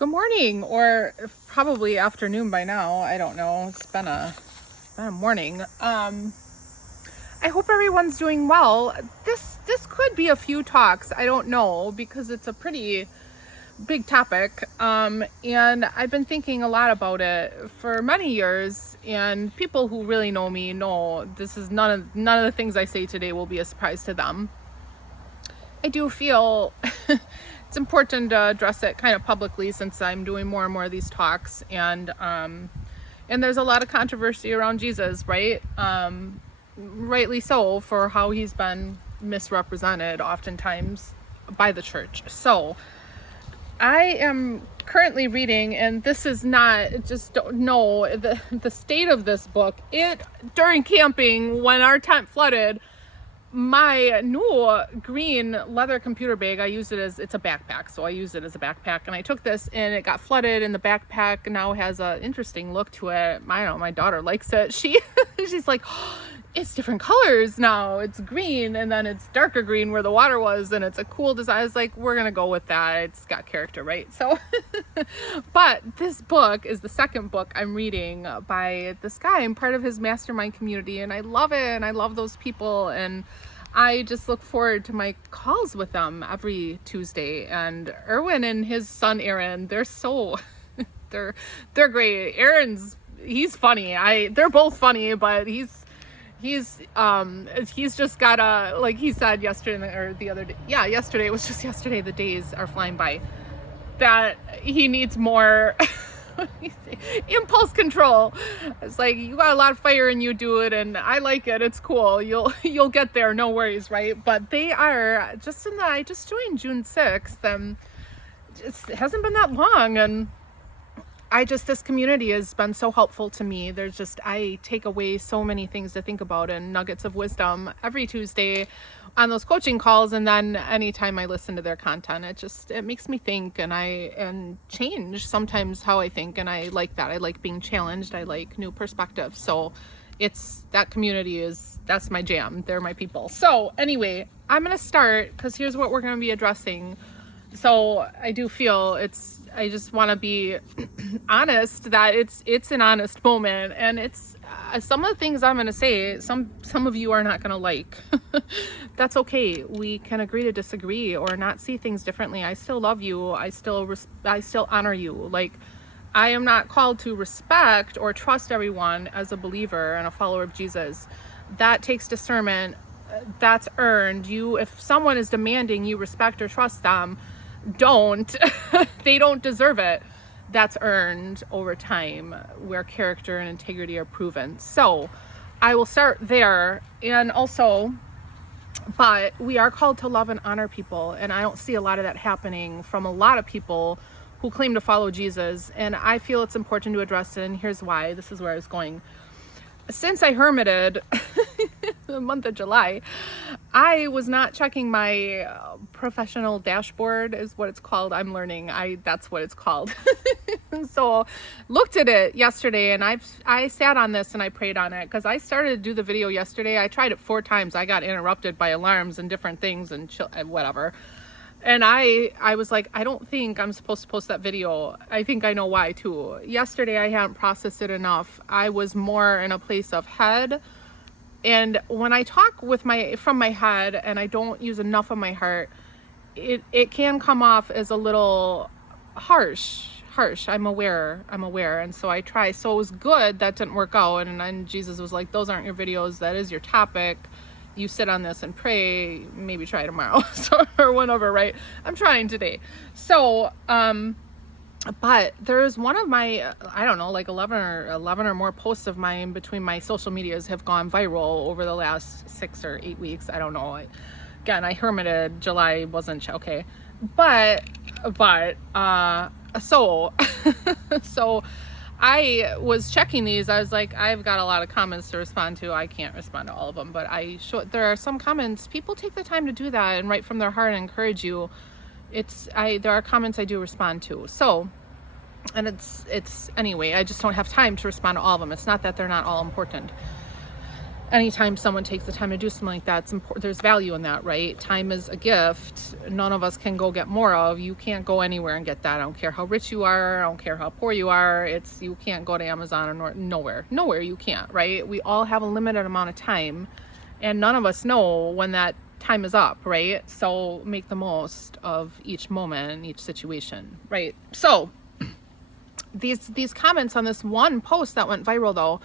Good morning, or probably afternoon by now. I don't know. It's been a morning. I hope everyone's doing well. This could be a few talks. I don't know, because it's a pretty big topic. And I've been thinking a lot about it for many years. And people who really know me know this is none of the things I say today will be a surprise to them. I do feel it's important to address it kind of publicly, since I'm doing more and more of these talks, and there's a lot of controversy around Jesus, right? Rightly so, for how he's been misrepresented oftentimes by the church. So I am currently reading, and this is not, just don't know the state of this book. During camping, when our tent flooded, my new green leather computer bag, it's a backpack, so I use it as a backpack, and I took this and it got flooded, and the backpack now has an interesting look to it. I don't know, my daughter likes it. She's like, oh, it's different colors now. It's green, and then it's darker green where the water was, and it's a cool design. I was like, we're gonna go with that. It's got character, right? So but this book is the second book I'm reading by this guy. I'm part of his mastermind community, and I love it, and I love those people, and I just look forward to my calls with them every Tuesday. And Erwin and his son Aaron, they're so they're great. He's funny. They're both funny, but he's just got like he said yesterday, or the other day. Yeah, yesterday. It was just yesterday. The days are flying by. That he needs more impulse control. It's like, you got a lot of fire and you do it, and I like it. It's cool. You'll get there. No worries, right? But they are I just joined June 6th, and it hasn't been that long, and this community has been so helpful to me. I take away so many things to think about and nuggets of wisdom every Tuesday on those coaching calls. And then anytime I listen to their content, it makes me think and change sometimes how I think. And I like that. I like being challenged. I like new perspectives. So that community that's my jam. They're my people. So anyway, I'm going to start, because here's what we're going to be addressing. So I do feel I just want to be honest that it's an honest moment, and it's some of the things I'm going to say, some of you are not going to like. That's okay. We can agree to disagree or not see things differently. I still love you. I still honor you. Like, I am not called to respect or trust everyone as a believer and a follower of Jesus. That takes discernment. That's earned. If someone is demanding you respect or trust them, they don't deserve it. That's earned over time, where character and integrity are proven. So I will start there. And also, but we are called to love and honor people, and I don't see a lot of that happening from a lot of people who claim to follow Jesus, and I feel it's important to address it, and here's why. This is where I was going. Since I hermited the month of July, I was not checking my professional dashboard, is what it's called. I'm learning. That's what it's called. So looked at it yesterday, and I sat on this and I prayed on it, because I started to do the video yesterday. I tried it 4 times. I got interrupted by alarms and different things and whatever. And I was like, I don't think I'm supposed to post that video. I think I know why too. Yesterday, I hadn't processed it enough. I was more in a place of head. And when I talk from my head, and I don't use enough of my heart, it can come off as a little harsh. I'm aware. And so I try. So it was good. That didn't work out. And then Jesus was like, those aren't your videos. That is your topic. You sit on this and pray, maybe try tomorrow or whenever, right? I'm trying today. So, but there's one of my, I don't know, like 11 or more posts of mine between my social medias have gone viral over the last 6 or 8 weeks. I don't know. Again, I hermited. July wasn't okay. But, so I was checking these. I was like, I've got a lot of comments to respond to. I can't respond to all of them, but there are some comments. People take the time to do that and write from their heart and encourage you. There are comments I do respond to. So, and it's anyway, I just don't have time to respond to all of them. It's not that they're not all important. anytime someone takes the time to do something like that, it's important. There's value in that, right? Time is a gift. None of us can go get more of. You can't go anywhere and get that. I don't care how rich you are. I don't care how poor you are. You can't go to Amazon or nowhere you can't, right? We all have a limited amount of time, and none of us know when that time is up, right? So make the most of each moment and each situation, right? So these comments on this one post that went viral though,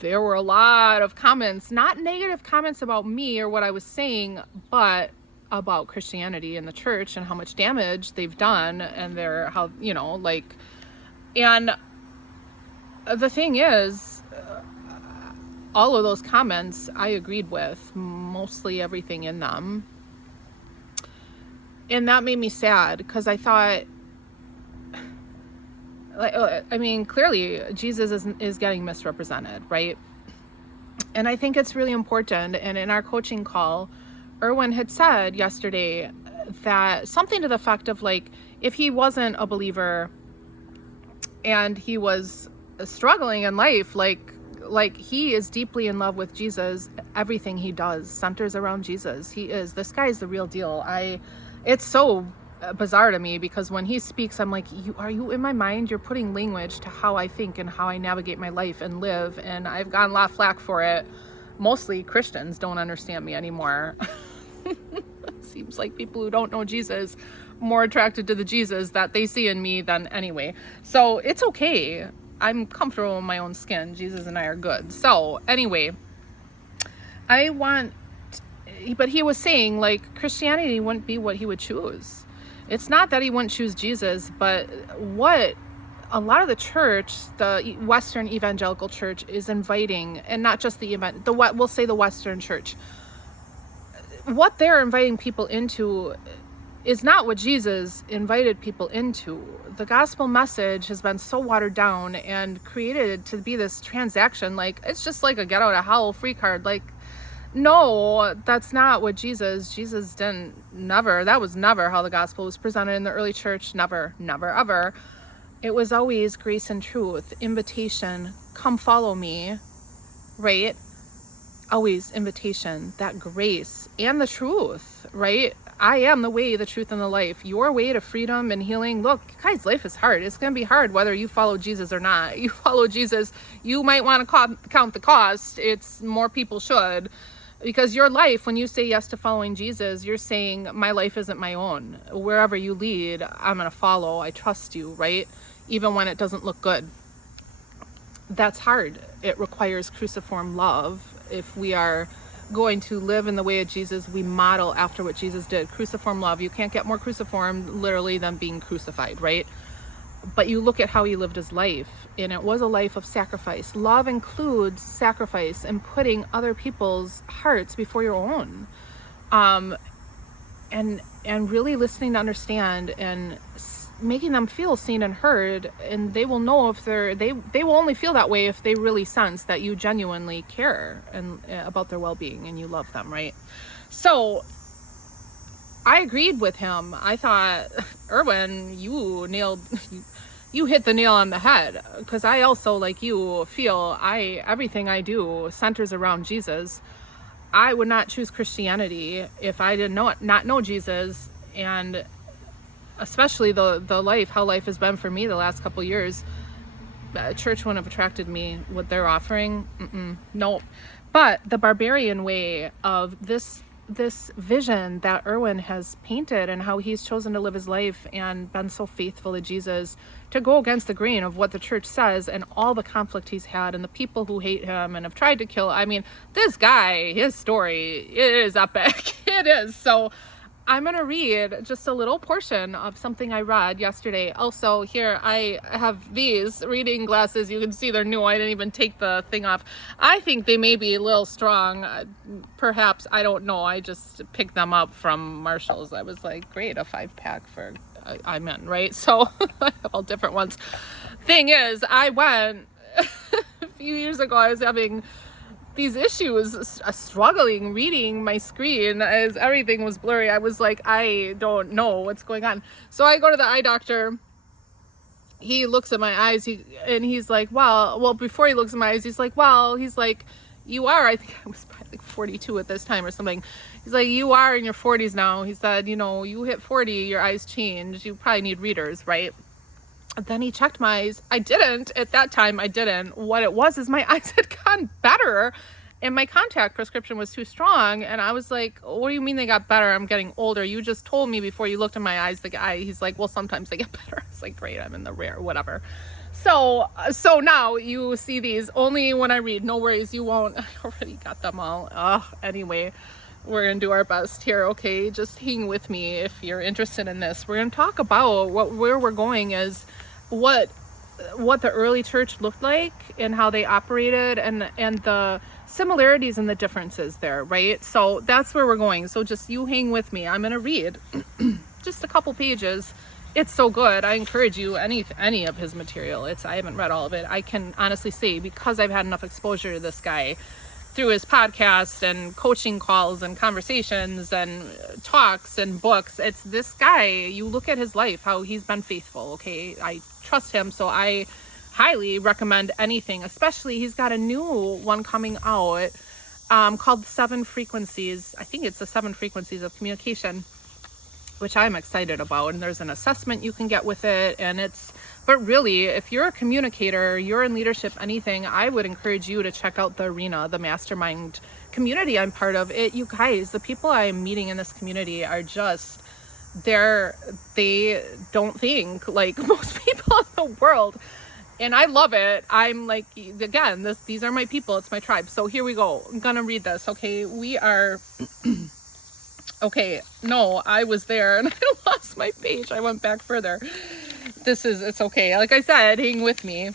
there were a lot of comments, not negative comments about me or what I was saying, but about Christianity and the church and how much damage they've done, and and the thing is, all of those comments I agreed with, mostly everything in them. And that made me sad, because I thought, clearly Jesus is getting misrepresented, right? And I think it's really important. And in our coaching call, Erwin had said yesterday that something to the effect of, like, if he wasn't a believer and he was struggling in life, like he is deeply in love with Jesus. Everything he does centers around Jesus. This guy is the real deal. It's so bizarre to me, because when he speaks, I'm like, are you in my mind? You're putting language to how I think and how I navigate my life and live. And I've gotten a lot of flack for it. Mostly Christians don't understand me anymore. Seems like people who don't know Jesus more attracted to the Jesus that they see in me than anyway. So it's okay. I'm comfortable in my own skin. Jesus and I are good. So anyway, but he was saying, like, Christianity wouldn't be what he would choose. It's not that he wouldn't choose Jesus, but what a lot of the church, the Western evangelical church, is inviting, and not just we'll say the Western church, what they're inviting people into is not what Jesus invited people into. The gospel message has been so watered down and created to be this transaction, like it's just like a get out of hell free card. Like, no, that's not what Jesus that was never how the gospel was presented in the early church. Never, ever. It was always grace and truth, invitation, come follow me, right? Always invitation, that grace and the truth, right? I am the way, the truth, and the life. Your way to freedom and healing. Look, guys, life is hard. It's going to be hard whether you follow Jesus or not. You follow Jesus, you might want to count the cost. It's more people should. Because your life, when you say yes to following Jesus, you're saying, my life isn't my own. Wherever you lead, I'm going to follow. I trust you, right? Even when it doesn't look good. That's hard. It requires cruciform love. If we are going to live in the way of Jesus, we model after what Jesus did. Cruciform love. You can't get more cruciform literally than being crucified, right? But you look at how he lived his life, and it was a life of sacrifice. Love includes sacrifice and putting other people's hearts before your own, and really listening to understand and making them feel seen and heard. And they will know if they will only feel that way if they really sense that you genuinely care and about their well-being and you love them, right? So I agreed with him. I thought, Erwin, you hit the nail on the head, because I also, like you, feel everything I do centers around Jesus. I would not choose Christianity if I did not know Jesus, and especially how life has been for me the last couple of years. Church wouldn't have attracted me. What they're offering, nope. But the barbarian way of this vision that Erwin has painted, and how he's chosen to live his life and been so faithful to Jesus, to go against the grain of what the church says, and all the conflict he's had and the people who hate him and have tried to kill. I mean, this guy, his story, it is epic. It is. So I'm going to read just a little portion of something I read yesterday. Also, here I have these reading glasses. You can see they're new. I didn't even take the thing off. I think they may be a little strong. Perhaps, I don't know. I just picked them up from Marshall's. I was like, great, a 5-pack for I'm in, right? So I have all different ones. Thing is, I went a few years ago, I was having these issues, struggling reading my screen as everything was blurry. I was like, I don't know what's going on. So I go to the eye doctor. He looks at my eyes, and he's like, well, before he looks at my eyes, he's like, you are, I think I was probably like 42 at this time or something. He's like, you are in your 40s now. He said, you know, you hit 40, your eyes change. You probably need readers, right? Then he checked my eyes. I didn't. At that time, I didn't. What it was is my eyes had gotten better and my contact prescription was too strong. And I was like, what do you mean they got better? I'm getting older. You just told me before you looked in my eyes, he's like, well, sometimes they get better. It's like, great, I'm in the rare, whatever. So now you see these only when I read. No worries, you won't. I already got them all. Anyway, we're going to do our best here, okay? Just hang with me if you're interested in this. We're going to talk about where we're going is what the early church looked like and how they operated and the similarities and the differences there, right? So that's where we're going. So just you hang with me. I'm going to read just a couple pages. It's so good. I encourage you, any of his material. I haven't read all of it. I can honestly say, because I've had enough exposure to this guy through his podcast and coaching calls and conversations and talks and books, it's this guy, you look at his life, how he's been faithful, okay? I trust him, so I highly recommend anything, especially he's got a new one coming out called 7 Frequencies. I think it's the 7 Frequencies of Communication, which I'm excited about. And there's an assessment you can get with it. But really, if you're a communicator, you're in leadership, anything, I would encourage you to check out the arena, the mastermind community I'm part of. You guys, the people I'm meeting in this community are just, they don't think like most people in the world. And I love it. I'm like, again, these are my people. It's my tribe. So here we go. I'm going to read this. Okay. We are, okay. No, I was there and I lost my page. I went back further. It's okay. Like I said, hang with me.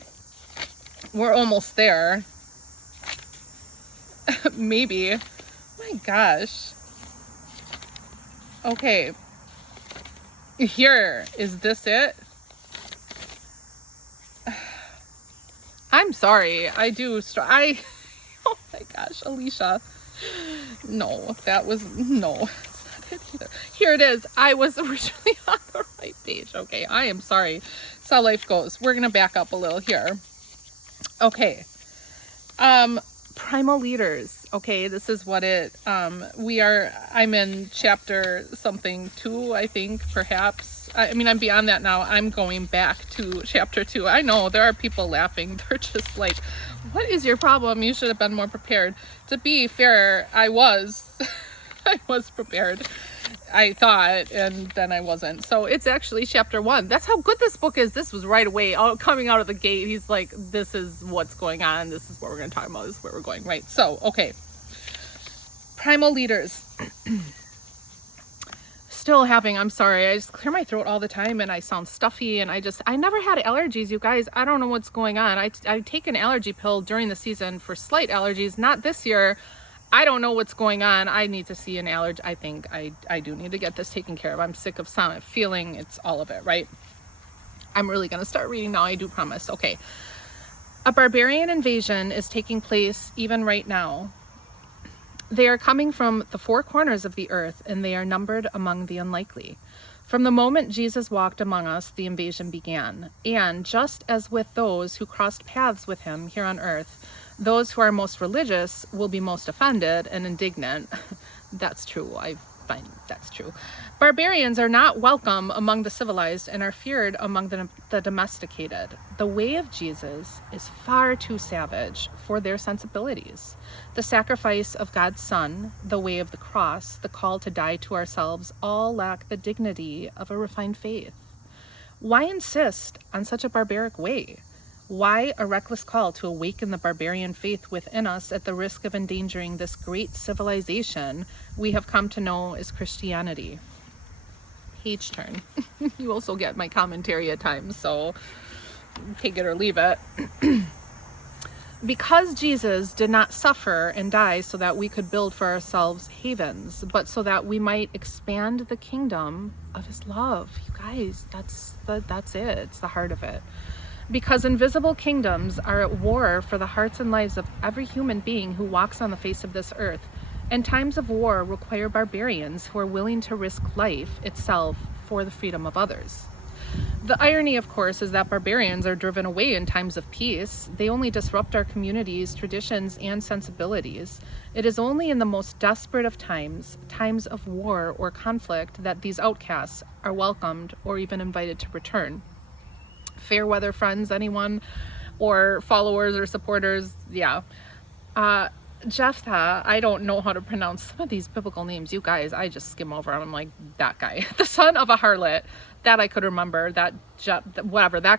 We're almost there. Maybe. My gosh. Okay. Here, is this it? I'm sorry. Oh my gosh, Alicia. No, it's not it either. Here it is. I was originally on the right page. Okay, I am sorry. That's how life goes. We're going to back up a little here. Okay. Primal leaders. Okay, this is what I'm in chapter something 2, I think, perhaps. I'm beyond that now. I'm going back to chapter 2. I know there are people laughing. They're just like, what is your problem? You should have been more prepared. To be fair, I was prepared, I thought, and then I wasn't. So it's actually chapter 1. That's how good this book is. This was right away, coming out of the gate. He's like, this is what's going on. This is what we're going to talk about. This is where we're going, right? So, okay. Primal leaders. I'm sorry, I just clear my throat all the time and I sound stuffy and I never had allergies, you guys. I don't know what's going on. I take an allergy pill during the season for slight allergies, not this year. I don't know what's going on. I need to see an allergy. I think I do need to get this taken care of. I'm sick of feeling it's all of it, right? I'm really going to start reading now, I do promise. Okay. A barbarian invasion is taking place even right now. They are coming from the 4 corners of the earth, and they are numbered among the unlikely. From the moment Jesus walked among us, the invasion began. And just as with those who crossed paths with him here on earth, those who are most religious will be most offended and indignant. That's true. I find that's true. Barbarians are not welcome among the civilized and are feared among the domesticated. The way of Jesus is far too savage for their sensibilities. The sacrifice of God's Son, the way of the cross, the call to die to ourselves, all lack the dignity of a refined faith. Why insist on such a barbaric way? Why a reckless call to awaken the barbarian faith within us at the risk of endangering this great civilization we have come to know as Christianity? Page turn. You also get my commentary at times, so take it or leave it. Because Jesus did not suffer and die so that we could build for ourselves havens, but so that we might expand the kingdom of his love. You guys, that's it. It's the heart of it. Because invisible kingdoms are at war for the hearts and lives of every human being who walks on the face of this earth. And times of war require barbarians who are willing to risk life itself for the freedom of others. The irony, of course, is that barbarians are driven away in times of peace. They only disrupt our communities, traditions, and sensibilities. It is only in the most desperate of times, times of war or conflict, that these outcasts are welcomed or even invited to return. Fair weather friends, anyone, or followers or supporters, yeah. Jephthah, I don't know how to pronounce some of these biblical names. You guys, I just skim over them. I'm like, that guy, the son of a harlot, that I could remember, that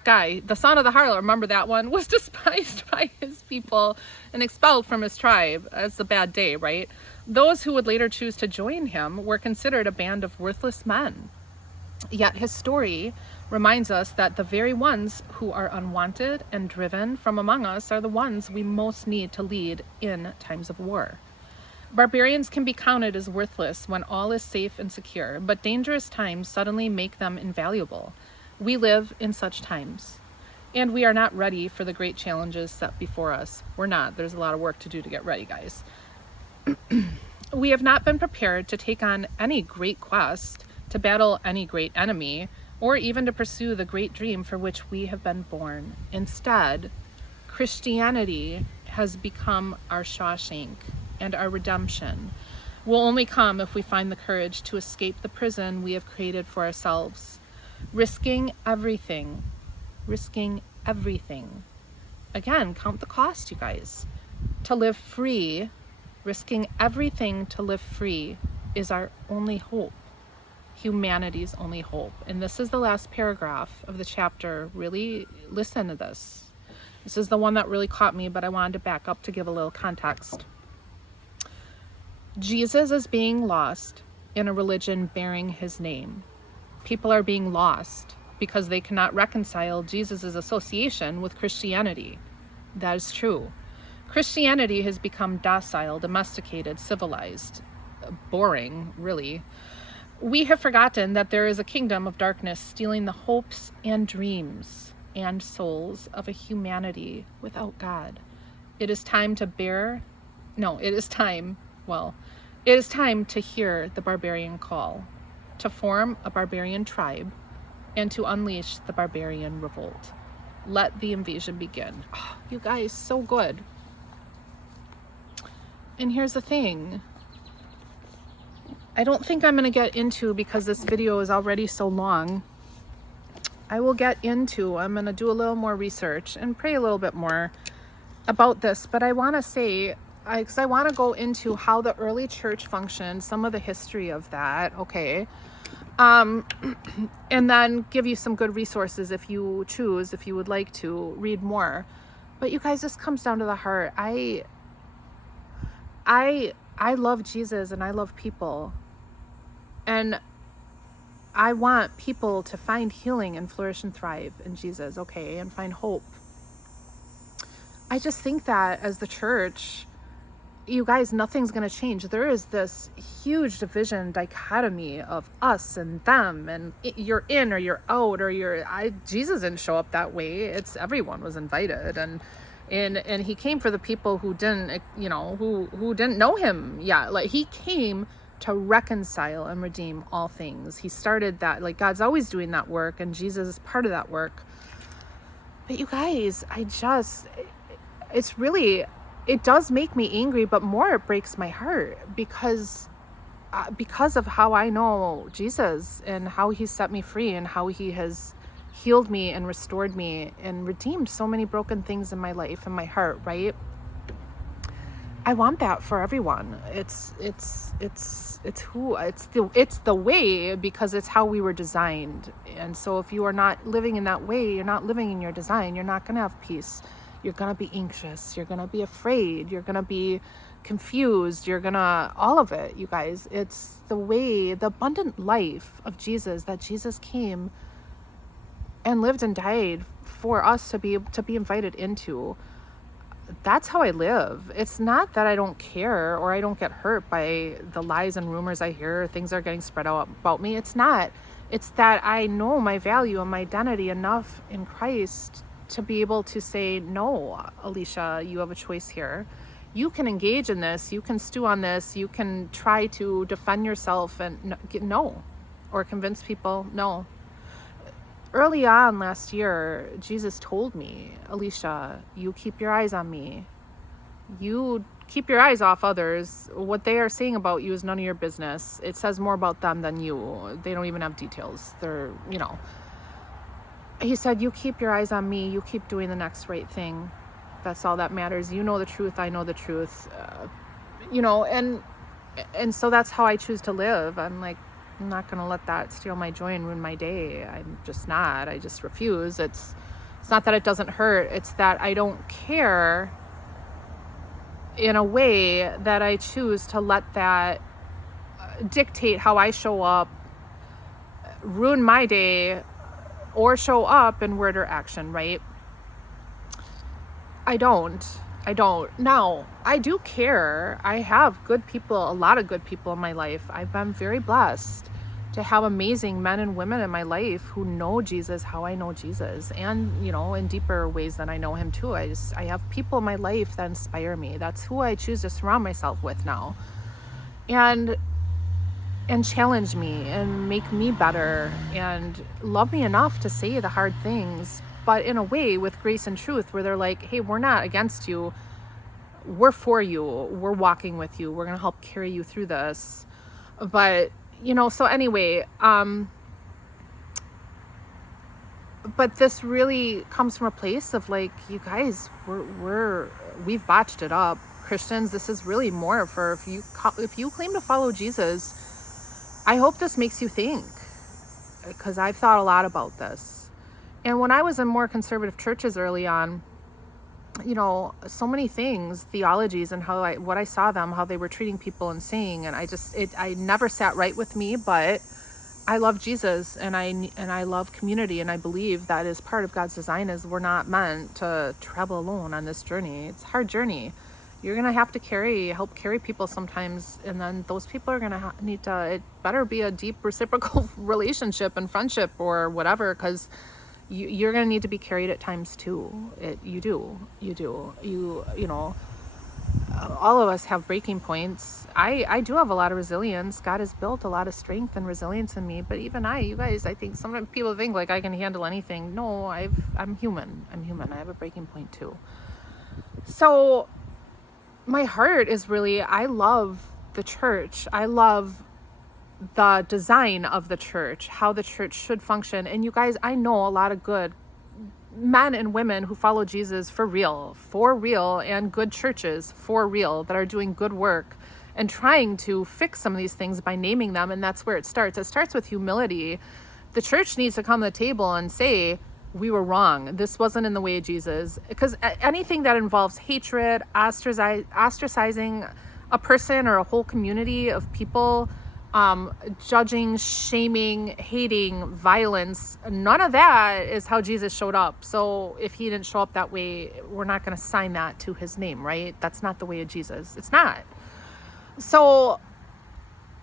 guy, the son of the harlot, remember that one, was despised by his people and expelled from his tribe. That's a bad day, right? Those who would later choose to join him were considered a band of worthless men. Yet his story reminds us that the very ones who are unwanted and driven from among us are the ones we most need to lead in times of war. Barbarians can be counted as worthless when all is safe and secure, but dangerous times suddenly make them invaluable. We live in such times, and we are not ready for the great challenges set before us. We're not. There's a lot of work to do to get ready, guys. We have not been prepared to take on any great quest, to battle any great enemy, or even to pursue the great dream for which we have been born. Instead, Christianity has become our Shawshank, and our redemption will only come if we find the courage to escape the prison we have created for ourselves, risking everything. Again, count the cost, you guys. To live free, risking everything to live free is our only hope. Humanity's only hope. And this is the last paragraph of the chapter. Really listen to this. This is the one that really caught me, but I wanted to back up to give a little context. Jesus is being lost in a religion bearing his name. People are being lost because they cannot reconcile Jesus' association with Christianity. That is true. Christianity has become docile, domesticated, civilized, boring, really. We have forgotten that there is a kingdom of darkness stealing the hopes and dreams and souls of a humanity without God. It is time to hear the barbarian call, to form a barbarian tribe, and to unleash the barbarian revolt. Let the invasion begin. Oh, you guys, so good. And here's the thing. I don't think I'm going to get into, because this video is already so long, I'm going to do a little more research and pray a little bit more about this. But I want to say, because I want to go into how the early church functioned, some of the history of that, okay? And then give you some good resources if you would like to read more. But you guys, this comes down to the heart. I love Jesus and I love people. And I want people to find healing and flourish and thrive in Jesus, okay? And find hope. I just think that as the church, you guys, nothing's going to change. There is this huge division, dichotomy of us and them, and you're in or you're out, or Jesus didn't show up that way. It's everyone was invited, and he came for the people who didn't, who didn't know him yet. Like, he came to reconcile and redeem all things. He started that. Like, God's always doing that work, and Jesus is part of that work. But you guys, it does make me angry, but more it breaks my heart because of how I know Jesus and how he set me free and how he has healed me and restored me and redeemed so many broken things in my life and my heart, right? I want that for everyone. It's the way, because it's how we were designed. And so if you are not living in that way, you're not living in your design, you're not going to have peace. You're going to be anxious. You're going to be afraid. You're going to be confused. All of it, you guys. It's the way, the abundant life of Jesus, that Jesus came and lived and died for us to be invited into. That's how I live. It's not that I don't care or I don't get hurt by the lies and rumors I hear, or things are getting spread out about me. It's not. It's that I know my value and my identity enough in Christ to be able to say, no, Alicia, you have a choice here. You can engage in this. You can stew on this. You can try to defend yourself and no, or convince people, no. early on last year, Jesus told me, Alicia, you keep your eyes on me. You keep your eyes off others. What they are saying about you is none of your business. It says more about them than you. They don't even have details. He said, you keep your eyes on me. You keep doing the next right thing. That's all that matters. You know the truth. I know the truth. And so that's how I choose to live. I'm not going to let that steal my joy and ruin my day. I'm just not. I just refuse. It's not that it doesn't hurt. It's that I don't care in a way that I choose to let that dictate how I show up, ruin my day, or show up in word or action, right? I don't. Now, I do care. I have good people, a lot of good people in my life. I've been very blessed to have amazing men and women in my life who know Jesus how I know Jesus, and in deeper ways than I know him too. I have people in my life that inspire me. That's who I choose to surround myself with now, and challenge me and make me better and love me enough to say the hard things, but in a way with grace and truth, where they're like, hey, we're not against you, we're for you, we're walking with you, we're gonna help carry you through this. But so anyway, but this really comes from a place of you guys, we've botched it up. Christians, this is really more for if you claim to follow Jesus. I hope this makes you think, because I've thought a lot about this. And when I was in more conservative churches early on, so many things, theologies, and what I saw them, how they were treating people and saying, and I never sat right with me. But I love Jesus, and I love community, and I believe that is part of God's design. Is we're not meant to travel alone on this journey. It's a hard journey. You're gonna have to help carry people sometimes, and then those people are gonna need to. It better be a deep reciprocal relationship and friendship or whatever, because you're going to need to be carried at times too. All of us have breaking points. I do have a lot of resilience. God has built a lot of strength and resilience in me, but even you guys, I think sometimes people think I can handle anything. No, I'm human. I have a breaking point too. So my heart is really, I love the church. I love the design of the church, how the church should function. And you guys, I know a lot of good men and women who follow Jesus for real, and good churches for real that are doing good work and trying to fix some of these things by naming them. And that's where it starts. It starts with humility. The church needs to come to the table and say, we were wrong. This wasn't in the way of Jesus. Because anything that involves hatred, ostracizing a person or a whole community of people, judging, shaming, hating, violence, none of that is how Jesus showed up. So if he didn't show up that way, we're not going to sign that to his name, right? That's not the way of Jesus. It's not. So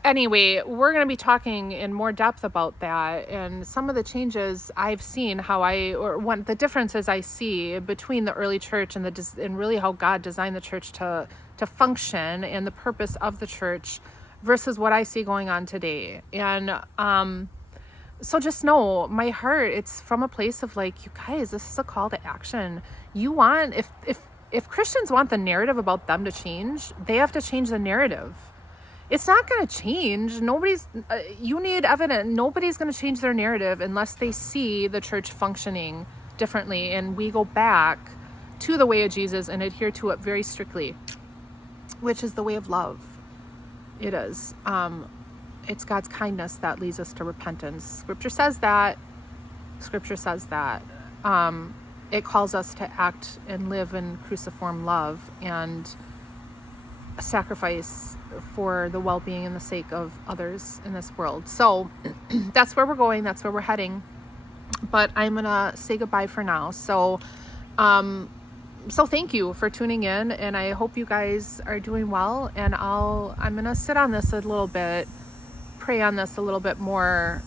anyway, we're going to be talking in more depth about that and some of the changes I've seen, the differences I see between the early church and really how God designed the church to function, and the purpose of the church versus what I see going on today. And so just know, my heart, it's from a place of you guys, this is a call to action. If Christians want the narrative about them to change, they have to change the narrative. It's not going to change. You need evidence. Nobody's going to change their narrative unless they see the church functioning differently, and we go back to the way of Jesus and adhere to it very strictly, which is the way of love. It is. It's God's kindness that leads us to repentance. Scripture says that. It calls us to act and live in cruciform love and sacrifice for the well-being and the sake of others in this world. So that's where we're going. That's where we're heading. But I'm going to say goodbye for now. So thank you for tuning in, and I hope you guys are doing well. And I'm going to sit on this a little bit, pray on this a little bit more.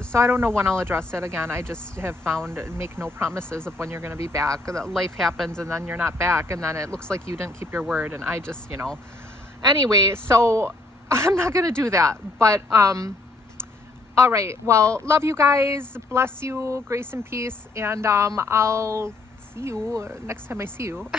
So I don't know when I'll address it again. I just have found, make no promises of when you're going to be back. That life happens and then you're not back, and then it looks like you didn't keep your word. And I just, anyway, so I'm not going to do that. But All right. Well, love you guys. Bless you. Grace and peace. And I'll see you next time I see you.